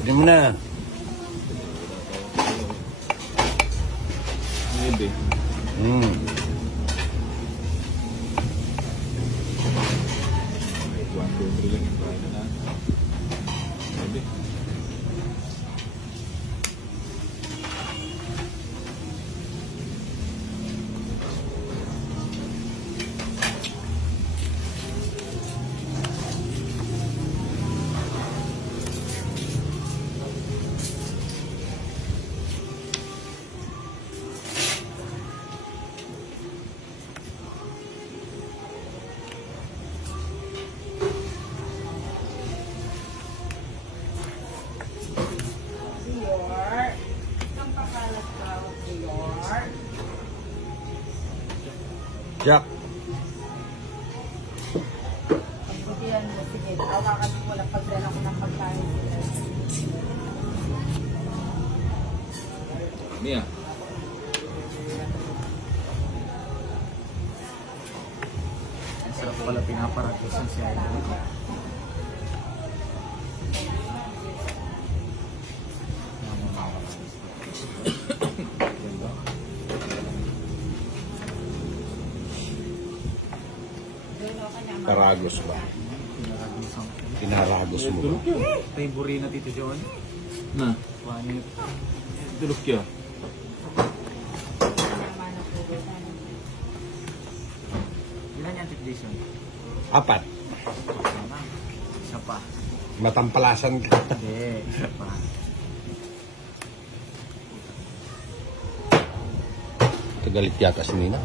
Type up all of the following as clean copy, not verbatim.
Kunin mo na. Hindi. Jack. Pagbutihan mo, sige. Tawakan mo lang pagdala ko ng pagkain. Mia. Sarap pala pinaparatusan si Idol ko. Taragos ba? Pinaragos mo ba? Ito yung burina Tito John. Na. Wanit. Dulok kya. Ilan yan Tito Jason? 4. Isa pa. Matampalasan ka. Hindi, isa pa. Galit yata si Nina.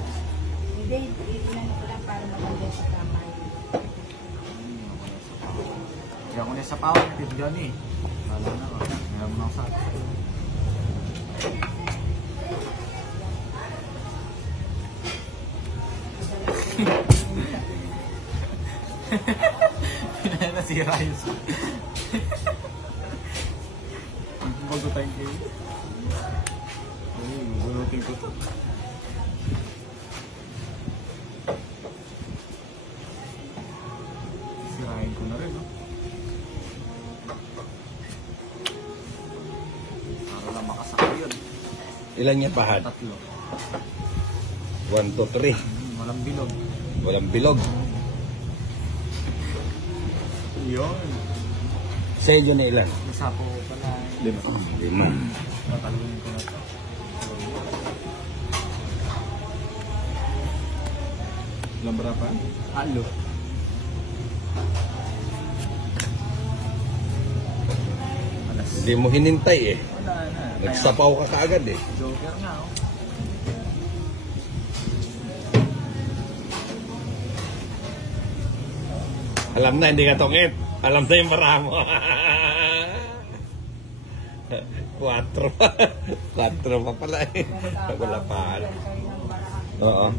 Hindi, ilan ko lang para maganda sa kamay. Kaya ako na sa pawag na Tito John eh. Wala na ako. Meron mo na ako sa akin. Nasira yun sa... Bago tayong kayo. Ay, gugunutin ko to. Sirahin ko na rin, no? Para lang makasakay yun. Ilan niya pahad? 3. 1, 2, 3. Walang bilog. Walang bilog. Yun. Sa inyo na ilan? Nasapo pala. 5. 5. Natalunin ko na ito. Ilang berapa? Halo. Alas. Hindi mo hinintay eh. Wala na. Nagsapaw ka kaagad eh. Joker nga, oh. Alam na, hindi ka tungit. Alam na yung maramo. 4. 4 pa pala eh. Wala pa. Oo.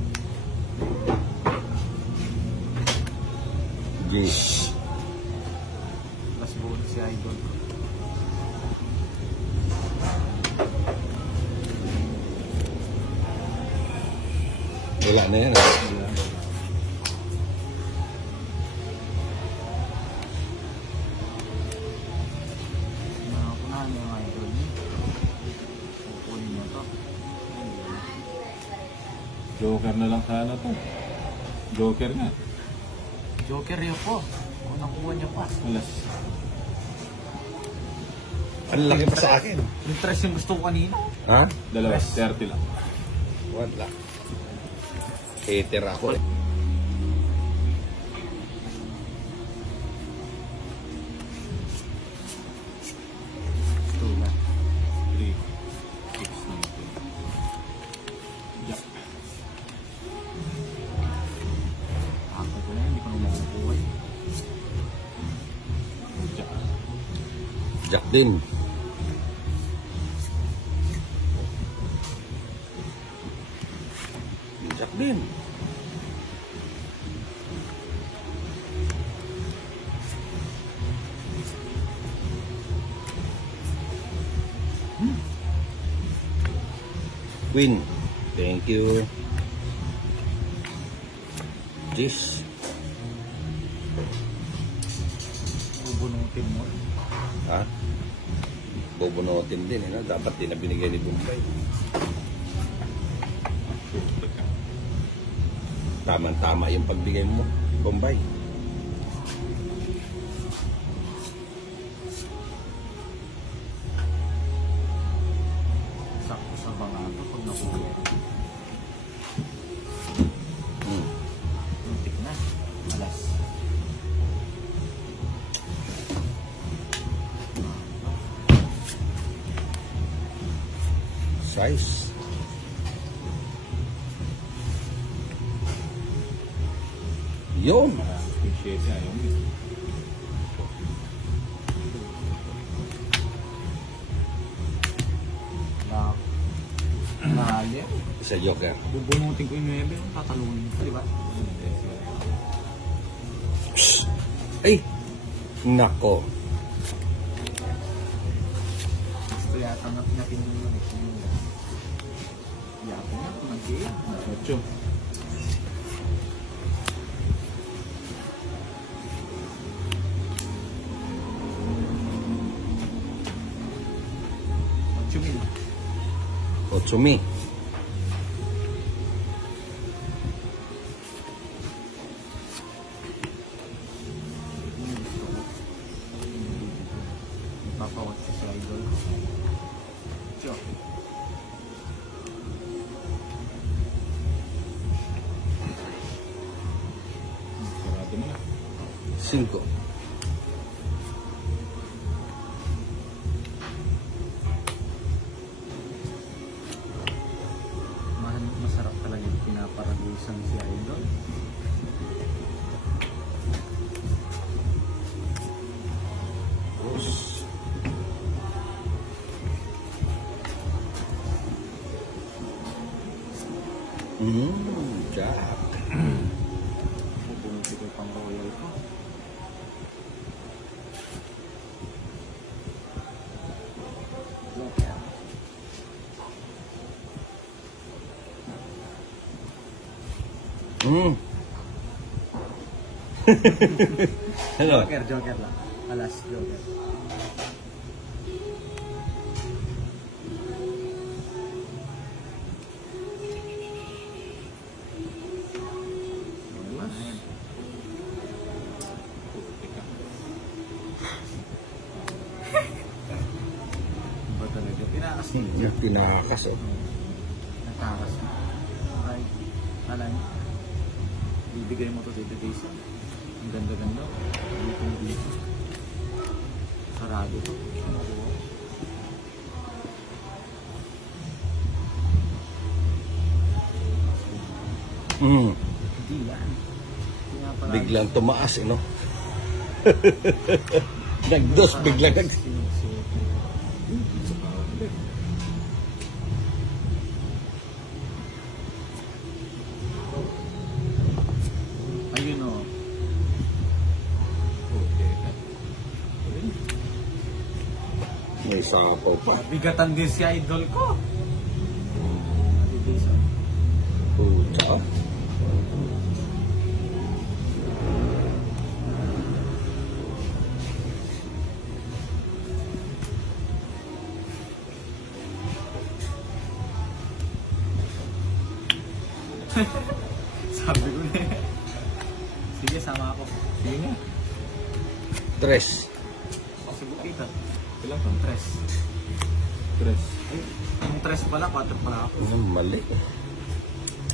Gish. Plus bonus si Idol. Wala na yan. Nakakunahan niya yung Idol niya. Kukunin niya to. Joker na lang sana to. Joker nga. Joker yun po. Kung nakuha niya pa. Alas. Ang laki pa sa akin. Interest yung gusto ko kanina. Ha? Dalawa. 30 lang. Wala. Hater ako eh. Ito na. 3. 6 na. Yeah. Ako ko na yun. Hindi ko na makukuha. Yeah. Jack din. Jack din. Queen. Thank you. This. Bubunutin mo. Ha? Bubunutin din, eh, no? Dapat din na binigay ni Bombay. Tama-tama yung pagbigay mo, Bombay. Sakto sa bangato pag nakuha. Muntik na. Alas. Size. Yun. Shade niya, yung Lalim. Isa joker. Bubunutin ko yung 9, tatalunin ko, di ba? Ay! Nako. Gusto yata natin yung yata niya, nag-game. 8. Chumil. Otsumi. Papawat ko sa idol. Chok. Sarado mo na. 5. Masarap talaga yung pinaparagusan si idol. Jack. Pupunutin ko yung pang royal ko. Joker. Ano? Joker lang. Alas, Joker. Ayan. Ba talaga? Tinakas niya. Tinakas, oh. Natakas na. Ay, alam niya. Ibigay mo to sa education. Ang ganda-ganda. Dito. Sarado to. Hindi yan. Pinapalagi. Biglang tumaas, eh, no? Nagdos, biglang nag... Ayun o. May sapaw pa. Bigatan din si idol ko. Puta. Sabi ko na eh. Sige, sama ako. Sige nga. 3. Kasi bukita. Ilang pa? 3. 3. Ay, yung 3 pala, 4 pala ako. Mali.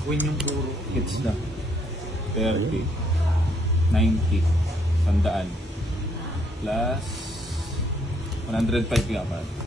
Queen yung puro. Hits na. 30. 90. 100. Plus 105 ka pa.